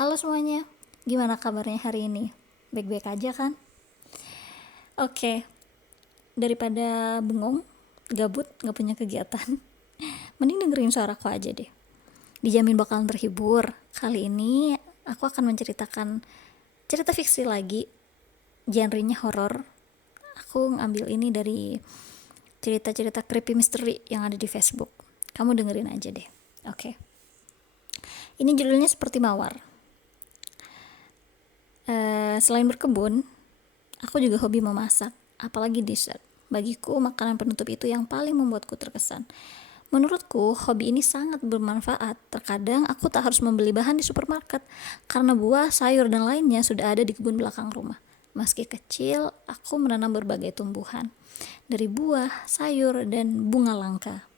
Halo semuanya, gimana kabarnya hari ini? Baik-baik aja kan? Oke, daripada bengong, gabut, gak punya kegiatan, mending dengerin suaraku aja deh. Dijamin bakalan terhibur. Kali ini aku akan menceritakan cerita fiksi lagi, genrenya horor. Aku ngambil ini dari cerita-cerita creepy mystery yang ada di Facebook. Kamu dengerin aja deh. Oke. Ini judulnya seperti mawar. Selain berkebun, aku juga hobi memasak, apalagi dessert. Bagiku, makanan penutup itu yang paling membuatku terkesan. Menurutku, hobi ini sangat bermanfaat. Terkadang aku tak harus membeli bahan di supermarket, karena buah, sayur, dan lainnya sudah ada di kebun belakang rumah. Meski kecil, aku menanam berbagai tumbuhan, dari buah, sayur, dan bunga langka.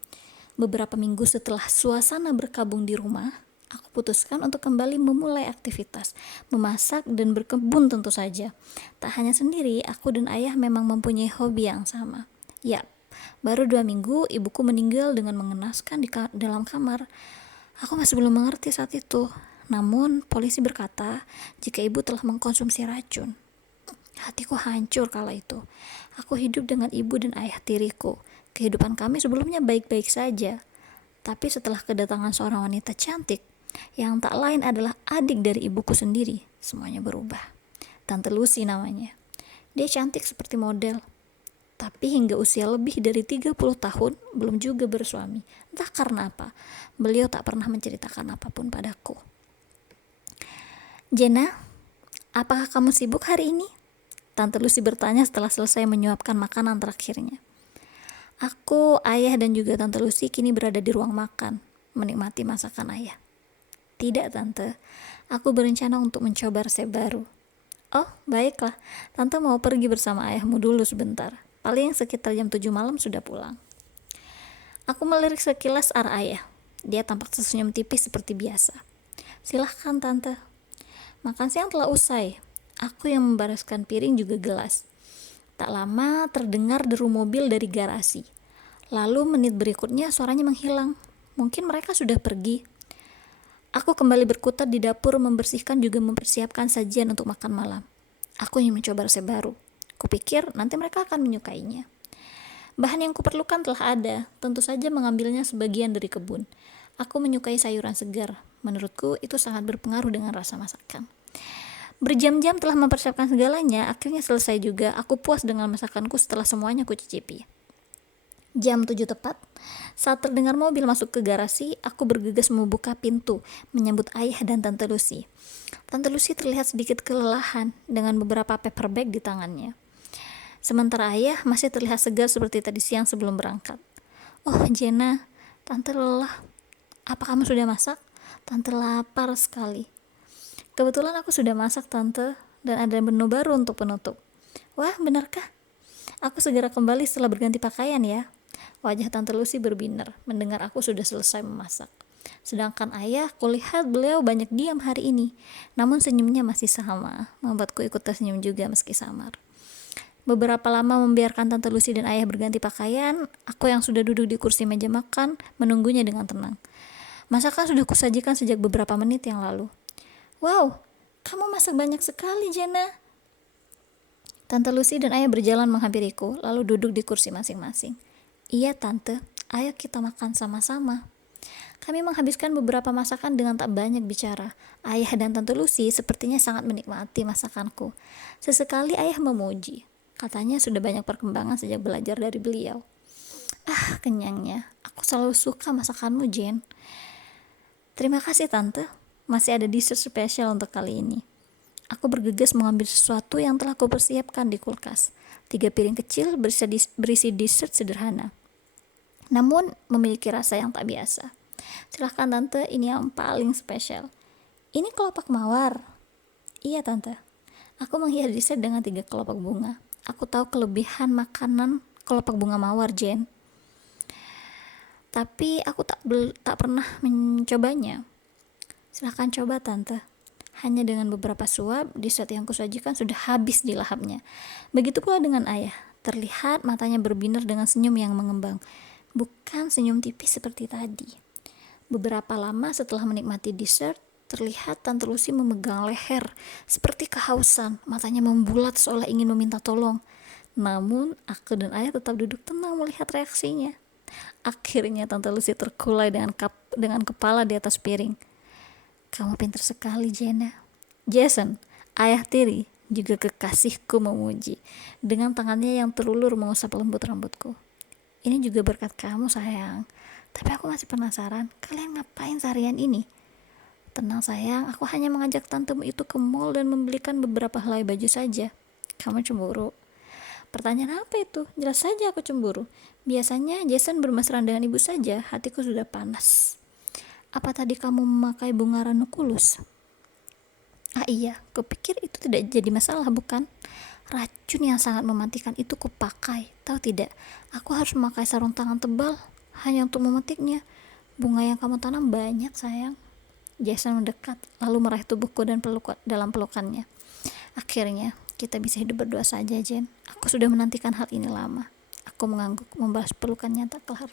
Beberapa minggu setelah suasana berkabung di rumah, aku putuskan untuk kembali memulai aktivitas, memasak dan berkebun tentu saja. Tak hanya sendiri, aku dan ayah memang mempunyai hobi yang sama. Yap, baru 2 minggu ibuku meninggal dengan mengenaskan di dalam kamar. Aku masih belum mengerti saat itu. Namun, polisi berkata jika ibu telah mengkonsumsi racun. Hatiku hancur kala itu. Aku hidup dengan ibu dan ayah tiriku. Kehidupan kami sebelumnya baik-baik saja. Tapi setelah kedatangan seorang wanita cantik, yang tak lain adalah adik dari ibuku sendiri, semuanya berubah. Tante Lucy namanya. Dia cantik seperti model. Tapi hingga usia lebih dari 30 tahun, belum juga bersuami. Entah karena apa, beliau tak pernah menceritakan apapun padaku. Jenna, apakah kamu sibuk hari ini? Tante Lucy bertanya setelah selesai menyuapkan makanan terakhirnya. Aku, ayah, dan juga Tante Lucy kini berada di ruang makan, menikmati masakan ayah. Tidak, Tante. Aku berencana untuk mencoba resep baru. Oh, baiklah. Tante mau pergi bersama ayahmu dulu sebentar. Paling sekitar jam 7 malam sudah pulang. Aku melirik sekilas arah ayah. Dia tampak tersenyum tipis seperti biasa. Silahkan, Tante. Makan siang telah usai. Aku yang membereskan piring juga gelas. Tak lama terdengar deru mobil dari garasi. Lalu menit berikutnya suaranya menghilang. Mungkin mereka sudah pergi. Aku kembali berkutat di dapur membersihkan juga mempersiapkan sajian untuk makan malam. Aku ingin mencoba resep baru. Kupikir nanti mereka akan menyukainya. Bahan yang kuperlukan telah ada, tentu saja mengambilnya sebagian dari kebun. Aku menyukai sayuran segar. Menurutku itu sangat berpengaruh dengan rasa masakan. Berjam-jam telah mempersiapkan segalanya, akhirnya selesai juga. Aku puas dengan masakanku setelah semuanya kucicipi. Jam 7 tepat, saat terdengar mobil masuk ke garasi, aku bergegas membuka pintu, menyambut ayah dan Tante Lucy. Tante Lucy terlihat sedikit kelelahan dengan beberapa paper bag di tangannya. Sementara ayah masih terlihat segar seperti tadi siang sebelum berangkat. Oh, Jenna, Tante lelah. Apa kamu sudah masak? Tante lapar sekali. Kebetulan aku sudah masak, Tante, dan ada menu baru untuk penutup. Wah, benarkah? Aku segera kembali setelah berganti pakaian ya. Wajah Tante Lucy berbinar mendengar aku sudah selesai memasak. Sedangkan ayah, kulihat beliau banyak diam hari ini. Namun senyumnya masih sama, membuatku ikut tersenyum juga meski samar. Beberapa lama membiarkan Tante Lucy dan ayah berganti pakaian, aku yang sudah duduk di kursi meja makan, menunggunya dengan tenang. Masakan sudah kusajikan sejak beberapa menit yang lalu. Wow, kamu masak banyak sekali, Jenna. Tante Lucy dan ayah berjalan menghampiriku, lalu duduk di kursi masing-masing. Iya, Tante, ayo kita makan sama-sama. Kami menghabiskan beberapa masakan dengan tak banyak bicara. Ayah dan Tante Lucy sepertinya sangat menikmati masakanku. Sesekali ayah memuji. Katanya sudah banyak perkembangan sejak belajar dari beliau. Ah, kenyangnya. Aku selalu suka masakanmu, Jen. Terima kasih, Tante. Masih ada dessert spesial untuk kali ini. Aku bergegas mengambil sesuatu yang telah kupersiapkan di kulkas. 3 piring kecil berisi dessert sederhana. Namun memiliki rasa yang tak biasa. Silahkan, Tante, ini yang paling spesial. Ini kelopak mawar. Iya, Tante. Aku menghias dessert dengan 3 kelopak bunga. Aku tahu kelebihan makanan kelopak bunga mawar, Jen. Tapi aku tak pernah mencobanya. Silahkan coba, Tante. Hanya dengan beberapa suap, dessert yang kusajikan sudah habis di lahapnya. Begitu pula dengan ayah. Terlihat matanya berbinar dengan senyum yang mengembang. Bukan senyum tipis seperti tadi. Beberapa lama setelah menikmati dessert, Terlihat Tante Lucy memegang leher, seperti kehausan, matanya membulat seolah ingin meminta tolong. Namun, aku dan ayah tetap duduk tenang melihat reaksinya. Akhirnya Tante Lucy terkulai dengan kepala di atas piring. Kamu pintar sekali, Jenna. Jason, ayah tiri, juga kekasihku memuji, dengan tangannya yang terulur mengusap lembut rambutku. Ini juga berkat kamu, sayang. Tapi aku masih penasaran, kalian ngapain seharian ini? Tenang sayang, aku hanya mengajak tantemu itu ke mall dan membelikan beberapa helai baju saja. Kamu cemburu? Pertanyaan apa itu? Jelas saja aku cemburu. Biasanya Jason bermesraan dengan ibu saja, hatiku sudah panas. Apa tadi kamu memakai bunga ranunculus? Ah iya, kupikir itu tidak jadi masalah, bukan? Racun yang sangat mematikan itu kupakai. Tahu tidak, aku harus memakai sarung tangan tebal hanya untuk memetiknya. Bunga yang kamu tanam banyak, sayang. Jason mendekat, lalu meraih tubuhku dan dalam pelukannya. Akhirnya, kita bisa hidup berdua saja, Jen. Aku sudah menantikan hal ini lama. Aku mengangguk, membalas pelukannya tak kelar